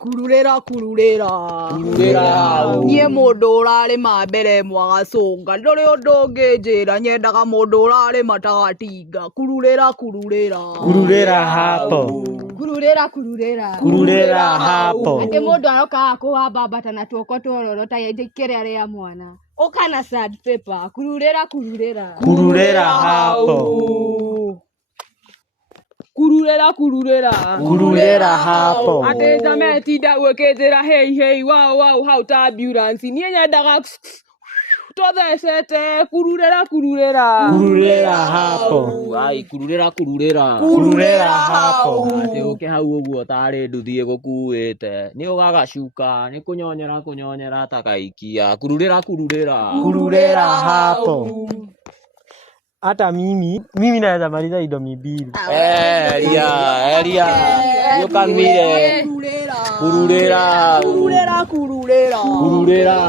Kururera. Nye modora le mabere mwagasonga. Ndole odoge jera nyendaga modora le matagatiga. Kururera. Kururera hapo. Kururera hapo. Ate modo aroka kuhaba batana tuokotoro yekere area mwana. Okana sad paper. Kururera. Kururera hapo. Kururera hapo. Ate jame tida weketera hey wow how to ambulance. Nye nyendaga toda sete kururera. Kururera hapo. Ai kururera. Kururera hapo. Ate uke hau uguo tari nduthie gukuite ni ugagacuka ni kunyonyera takaikia kururera. Kururera hapo. Hata mimi naweza maliza idomi mbili. Elia. Yokamire. Kururera. Kururera.